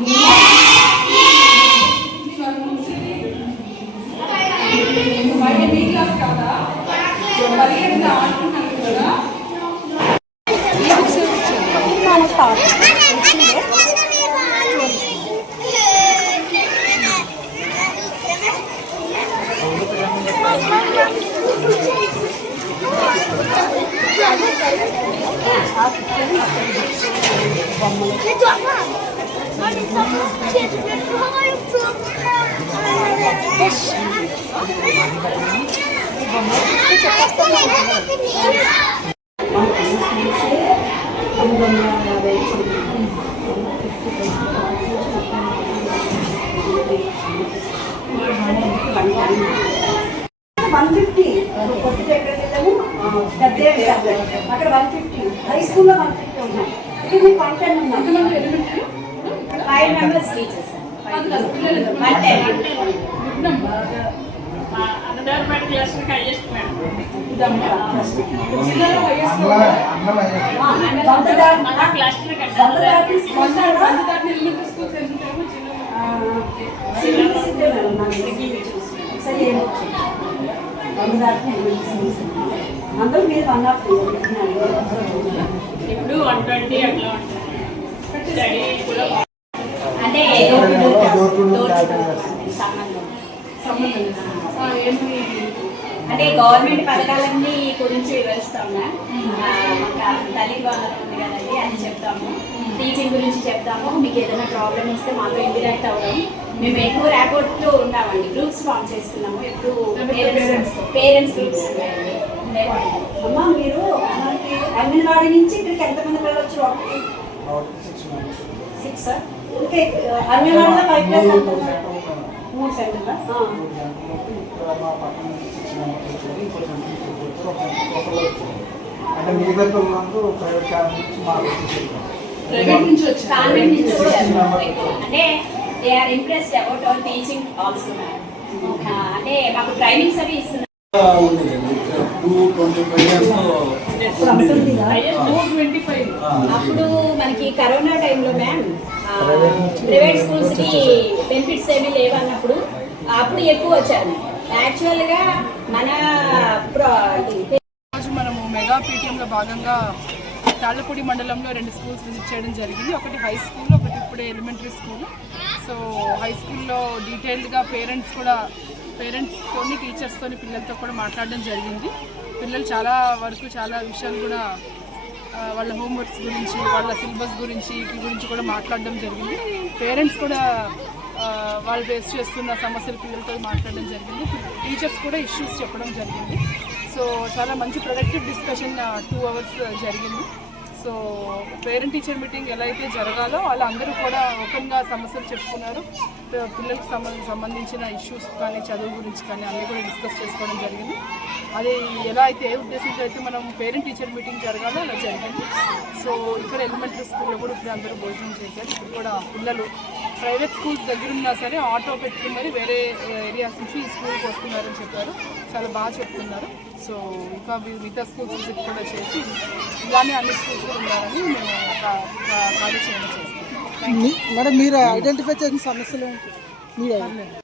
Kita buat 这短发。వన్ fifty. కొద్దిగా ఎక్కడికి వెళ్ళాము. అక్కడ వన్ ఫిఫ్టీ. హై స్కూల్లో వన్ ఫిఫ్టీ ఉన్నాయి. ఇది మీకు వన్ టెన్ ఉన్నాయి ఫైవ్ మెంబర్స్ టీచర్స్ మేడం అందరూ మీరు వన్ ఆఫ్ ఇప్పుడు వన్ ట్వంటీ అట్లా ఉంటుంది స్టడీ కూడా అంటే సంబంధం అంటే గవర్నమెంట్ పథకాలన్నీ గురించి వివరిస్తాము వందనం ఉంది కదండి అది చెప్తాము. టీచింగ్ గురించి చెప్తాము. మీకు ఏదైనా ప్రాబ్లం వస్తే మాతో ఇంటరాక్ట్ అవ్వడం. మేము ఎక్కువ ర్యాపోర్ట్లో ఉన్నామండి. గ్రూప్స్ ఫామ్ చేస్తున్నాము. ఎప్పుడు పేరెంట్స్ పేరెంట్స్ గ్రూప్స్ ఉన్నాయండి. అమ్మ మీరు మనకి అంగన్వాడీ నుంచి ఇక్కడికి ఎంతమంది పిల్లలు వచ్చి సిక్స్ ఓకే అంగన్వాడీలో ఫైవ్ ప్లస్ మూడు సెంటర్లా అంటే ప్రైవేట్ నుంచి మాకు ప్రైవేట్ నుంచి వచ్చారు. కాన్వెంట్ నుంచి వచ్చారు. ఎక్కువ. అంటే they are impressed about our teaching also అంటే మాకు ట్రైనింగ్స్ అవి ఇస్తున్నారు. Two twenty five years twenty five అప్పుడు మనకి కరోనా టైంలో మ్యామ్ ప్రైవేట్ స్కూల్స్కి బెనిఫిట్స్ ఏమీ లేవన్నప్పుడు అప్పుడు ఎక్కువ వచ్చారు యాక్చువల్గా మన రోజు మనము మెగా పీటీఎంలో భాగంగా తాళ్ళపూడి మండలంలో రెండు స్కూల్స్ విజిట్ చేయడం జరిగింది ఒకటి హై స్కూల్ ఒకటి ఇప్పుడే ఎలిమెంటరీ స్కూల్ సో హై స్కూల్లో డీటెయిల్డ్గా పేరెంట్స్ కూడా పేరెంట్స్తోని టీచర్స్తోని పిల్లలతో కూడా మాట్లాడడం జరిగింది పిల్లలు చాలా వరకు చాలా విషయాలు కూడా వాళ్ళ హోంవర్క్స్ గురించి వాళ్ళ సిలబస్ గురించి వీటి గురించి కూడా మాట్లాడడం జరిగింది. పేరెంట్స్ కూడా వాళ్ళు ఫేస్ చేస్తున్న సమస్యలు పిల్లలతో మాట్లాడడం జరిగింది. టీచర్స్ కూడా ఇష్యూస్ చెప్పడం జరిగింది. సో చాలా మంచి ప్రొడక్టివ్ డిస్కషన్ టూ అవర్స్ జరిగింది. సో పేరెంట్ టీచర్ మీటింగ్ ఎలా అయితే జరగాలో వాళ్ళందరూ కూడా ఓపెన్గా సమస్యలు చెప్పుకున్నారు. పిల్లలకు సంబంధ సంబంధించిన ఇష్యూస్ కానీ చదువు గురించి కానీ అన్నీ కూడా డిస్కస్ చేసుకోవడం జరిగింది. అది ఎలా అయితే ఏ ఉద్దేశంతో అయితే మనం పేరెంట్ టీచర్ మీటింగ్ జరగాలో అలా జరిగింది. సో ఇక్కడ ఎలిమెంటరీ స్కూల్లో కూడా ఇప్పుడు అందరూ భోజనం చేశారు. ఇప్పుడు కూడా పిల్లలు ప్రైవేట్ స్కూల్స్ దగ్గర ఉన్నా సరే ఆటో పెట్టుకుని మరి వేరే ఏరియాస్ నుంచి ఈ స్కూల్కి వస్తున్నారని చెప్పారు. చాలా బాగా చెప్తున్నారు. సో ఇంకా మిగతా స్కూల్స్ విజిట్ కూడా చేసి ఇలానే అన్ని స్కూల్స్ కూడా ఉండాలని మేము కా- కార్యాచరణ చేస్తాం మేడం మీరు ఐడెంటిఫై చేసిన సమస్యలు ఏంటి? మీరు.